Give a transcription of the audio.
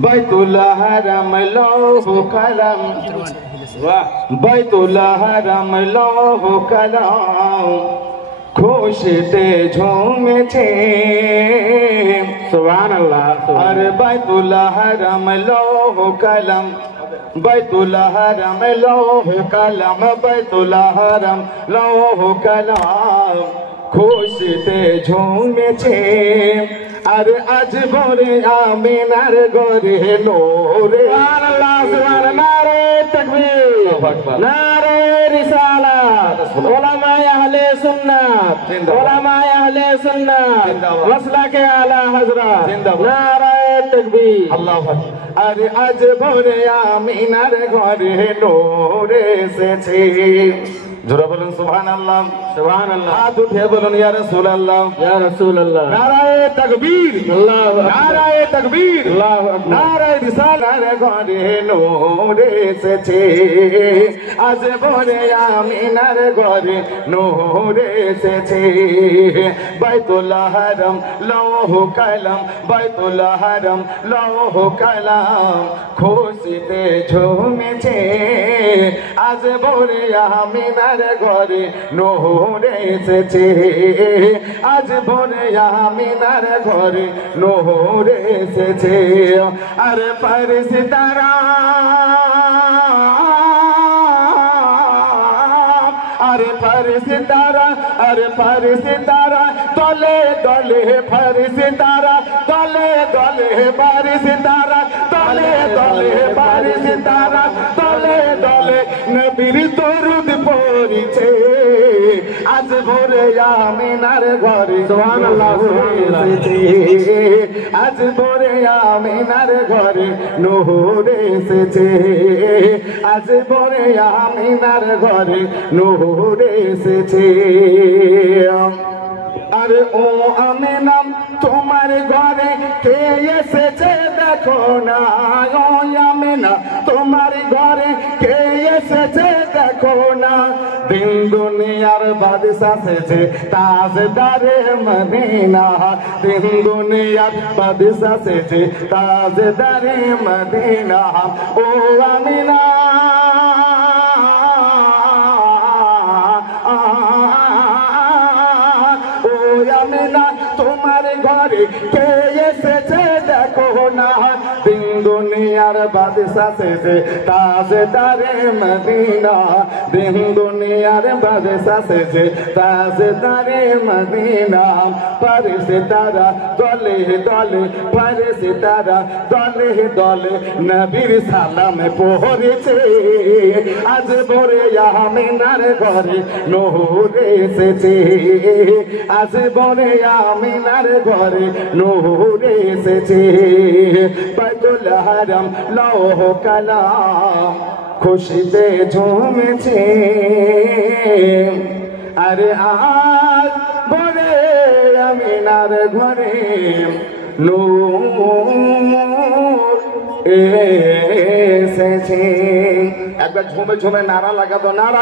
बैतुल्लाह हरम लौह कलम बैतुल्लाह हरम लौह कलम खुशिते झूमेছে সুবহানাল্লাহ। अरे बैतुल्लाह हरम लौह कलम बैतुल्लाह हरम लौह कलम बैतुल्लाह हरम लौह कलम खुशिते झूमेছে अरे आज भोरे आमिनार गोरे नूरे সুবহানাল্লাহ সুবহানাল্লাহ। নারে তাকবীর, নারে রিসালাত। উলামায়ে আহলে সুন্নাত, উলামায়ে আহলে সুন্নাত, মাসলাকে আলা হযরত। নারে তাকবীর। আল্লাহু আকবার। अरे आज भोरे आमिनार घरे नूरे এসেছে। জোরে বলুন সুবহানাল্লাহ সুবহানাল্লাহ। হাত উঠে বলুন ইয়া রাসূলুল্লাহ ইয়া রাসূলুল্লাহ। নারায়ে তাকবীর আল্লাহু আকবার। নারায়ে তাকবীর আল্লাহু আকবার। নারায়ে রিসালার ঘরে নূরে এসেছে আজ ভোরে আমিনার ঘরে নূরে এসেছে বাইতুল্লাহ হারাম লৌহ কলম বাইতুল্লাহ হারাম লৌহ কলম খুশিতে ঝুমেছে আজ ভোরে আমিনার ঘরে নূরে এসেছে আজ ভোরে আমিনার ঘরে নূরে এসেছে আরে ফেরেশতারা अरे फरिश्तारा अरे फरिश्तारा दले दले फरिश्तारा दले दले फरिश्तारा दले दले फरिश्तारा दले दले नबीर दरूद पড়িছে আজ ভোরে আমিনার ঘরে সুবহানাল্লাহ সুবহানাল্লাহ। আজ ভোরে আমিনার ঘরে নূরে এসেছে আজ ভোরে আমিনার ঘরে নূরে এসেছে আরে ও আমিনা তোমার ঘরে কে এসেছে দেখো না ও আমিনা তোমার ঘরে কে এসেছে দেখো না দিন দুনিয়ার বাদশা সেজে তাজদারে মদিনা দিন দুনিয়ার বাদশা সেজে তাজদারে মদিনা ও আমিনা ও আমিনা তোমার ঘরে কে এসেছে দেখো না দিন দুনিয়ার বাদশা সেজে তাজদারে মদিনা দিন দুনিয়ার বাদশা সেজে তাজদারে মদিনা ফেরেশতারা দলে দলে ফেরেশতারা দলে দলে নবীর সালাম পড়েছে আজ ভোরে আমিনার ঘরে নূরে এসেছে আজ ভোরে আমিনার ঘরে নূরে এসেছে বাইতুল্লাহ হারাম লৌহ কলম খুশিতে ঝুমেছে আরে আজ ভোরে আমিনার ঘরে নূর এসেছে একবার ঝুমে ঝুমে নারা লাগাতো নারা